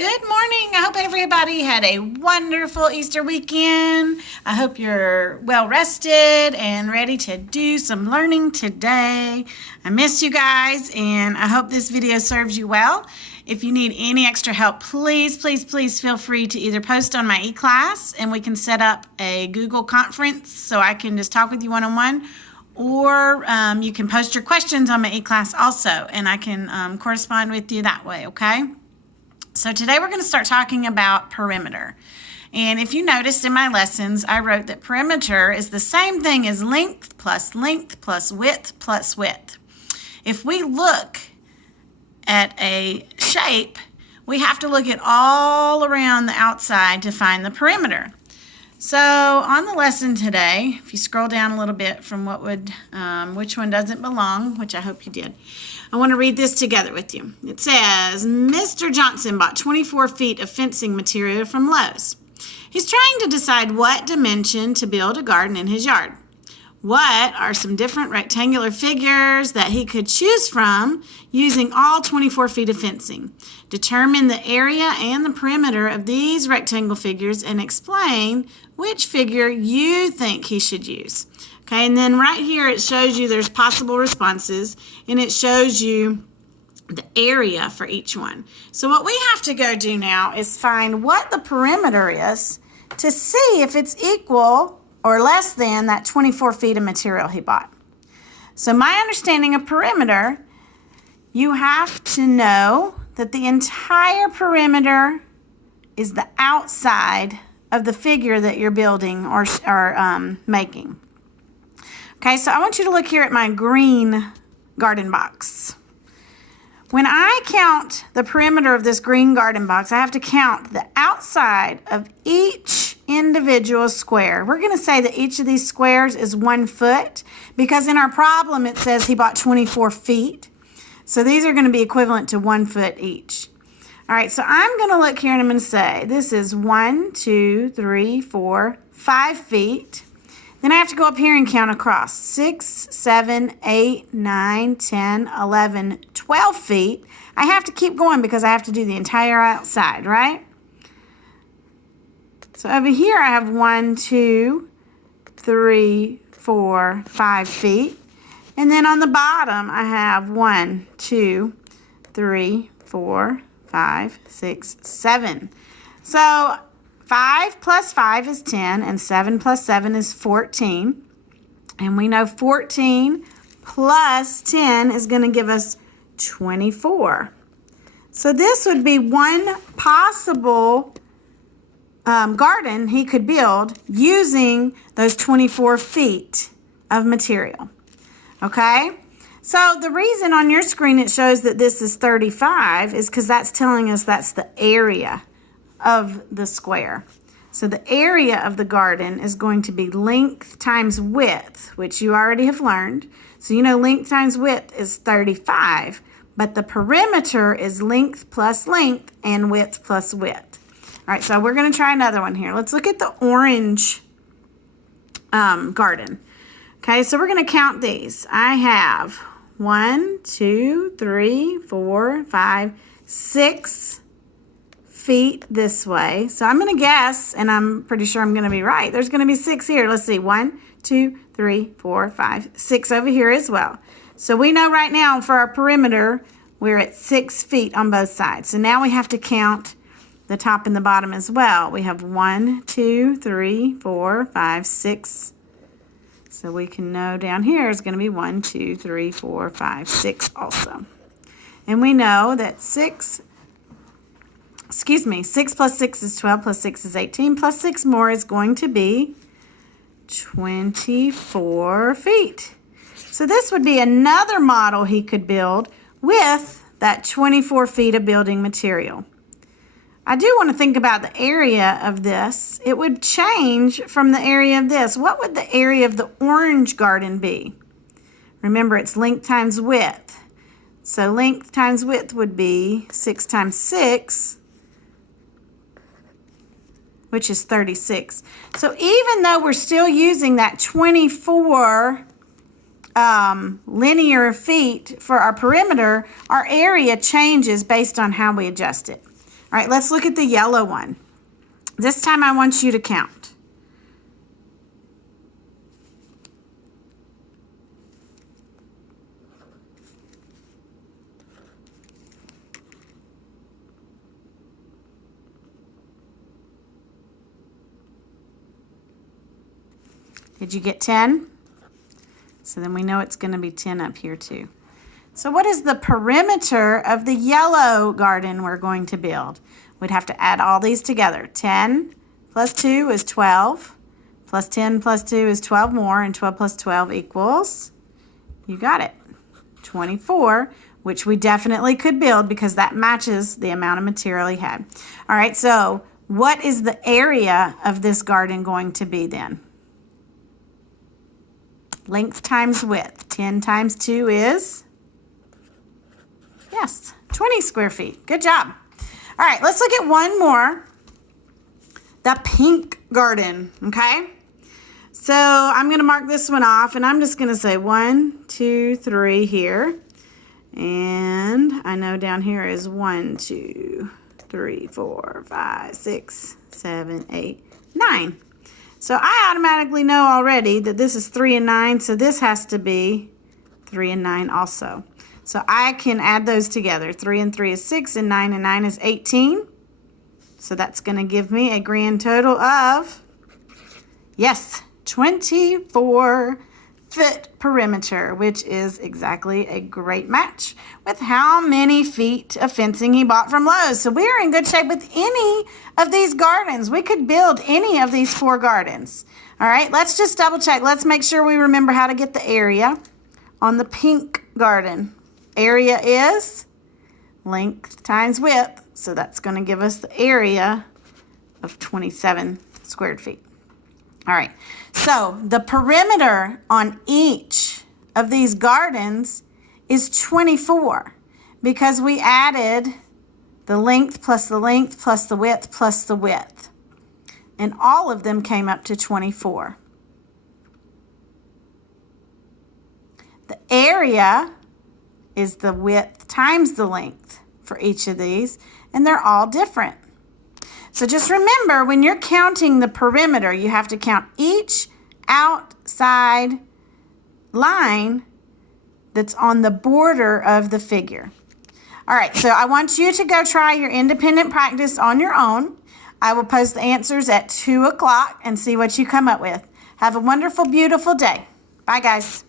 Good morning. I hope everybody had a wonderful Easter weekend. I hope you're well rested and ready to do some learning today. I missed you guys and I hope this video serves you well. If you need any extra help, please feel free to either post on my eClass and we can set up a Google conference so I can just talk with you one-on-one, or you can post your questions on my eClass also and I can correspond with you that way, okay? So today we're going to start talking about perimeter. And if you noticed in my lessons, I wrote that perimeter is the same thing as length plus width plus width. If we look at a shape, we have to look at all around the outside to find the perimeter. So on the lesson today, if you scroll down a little bit from which one doesn't belong, which I hope you did, I want to read this together with you. It says, Mr. Johnson bought 24 feet of fencing material from Lowe's. He's trying to decide what dimension to build a garden in his yard. What are some different rectangular figures that he could choose from using all 24 feet of fencing? Determine the area and the perimeter of these rectangle figures and explain which figure you think he should use. Okay, and then right here it shows you there's possible responses and it shows you the area for each one. So what we have to go do now is find what the perimeter is to see if it's equal or less than that 24 feet of material he bought. So my understanding of perimeter, you have to know that the entire perimeter is the outside of the figure that you're building or making. Okay, so I want you to look here at my green garden box. When I count the perimeter of this green garden box, I have to count the outside of each individual square. We're going to say that each of these squares is 1 foot because in our problem it says he bought 24 feet. So these are going to be equivalent to 1 foot each. All right, so I'm going to look here and I'm going to say this is 1, 2, 3, 4, 5 feet. Then I have to go up here and count across 6, 7, 8, 9, 10, 11, 12 feet. I have to keep going because I have to do the entire outside, right? So over here I have 1, 2, 3, 4, 5 feet. And then on the bottom I have 1, 2, 3, 4, 5, 6, 7. So 5 plus 5 is 10 and 7 plus 7 is 14. And we know 14 plus 10 is going to give us 24. So this would be one possible garden he could build using those 24 feet of material. Okay? So the reason on your screen it shows that this is 35 is because that's telling us that's the area of the square. So the area of the garden is going to be length times width, which you already have learned. So you know length times width is 35, but the perimeter is length plus length and width plus width. All right, so we're going to try another one here. Let's look at the orange garden. Okay, so we're going to count these. I have 1, 2, 3, 4, 5, 6 feet this way. So I'm going to guess, and I'm pretty sure I'm going to be right. There's going to be 6 here. Let's see. 1, 2, 3, 4, 5, 6 over here as well. So we know right now for our perimeter, we're at 6 feet on both sides. So now we have to count the top and the bottom as well. We have 1, 2, 3, 4, 5, 6. So we can know down here is going to be 1, 2, 3, 4, 5, 6 also. And we know that 6 plus 6 is 12, plus 6 is 18, plus 6 more is going to be 24 feet. So this would be another model he could build with that 24 feet of building material. I do want to think about the area of this. It would change from the area of this. What would the area of the orange garden be? Remember, it's length times width. So length times width would be 6 times 6, which is 36. So even though we're still using that 24 linear feet for our perimeter, our area changes based on how we adjust it. All right, let's look at the yellow one. This time I want you to count. Did you get 10? So then we know it's going to be 10 up here too. So what is the perimeter of the yellow garden we're going to build? We'd have to add all these together. 10 plus 2 is 12. Plus 10 plus 2 is 12 more, and 12 plus 12 equals, you got it, 24, which we definitely could build because that matches the amount of material he had. All right, so what is the area of this garden going to be then? Length times width. 10 times 2 is, yes, 20 square feet. Good job. All right, let's look at one more. The pink garden, okay? So I'm going to mark this one off, and I'm just going to say 1, 2, 3 here. And I know down here is 1, 2, 3, 4, 5, 6, 7, 8, 9. So I automatically know already that this is 3 and 9, so this has to be 3 and 9 also. So I can add those together. 3 and 3 is 6, and 9 and 9 is 18. So that's going to give me a grand total of, yes, 24-foot perimeter, which is exactly a great match with how many feet of fencing he bought from Lowe's. So we are in good shape with any of these gardens. We could build any of these 4 gardens. All right, let's just double check. Let's make sure we remember how to get the area on the pink garden. Area is length times width. So that's going to give us the area of 27 squared feet. All right, so the perimeter on each of these gardens is 24 because we added the length plus the length plus the width plus the width. And all of them came up to 24. The area is the width times the length for each of these, and they're all different. So just remember, when you're counting the perimeter, you have to count each outside line that's on the border of the figure. All right, so I want you to go try your independent practice on your own. I will post the answers at 2 o'clock and see what you come up with. Have a wonderful, beautiful day. Bye, guys.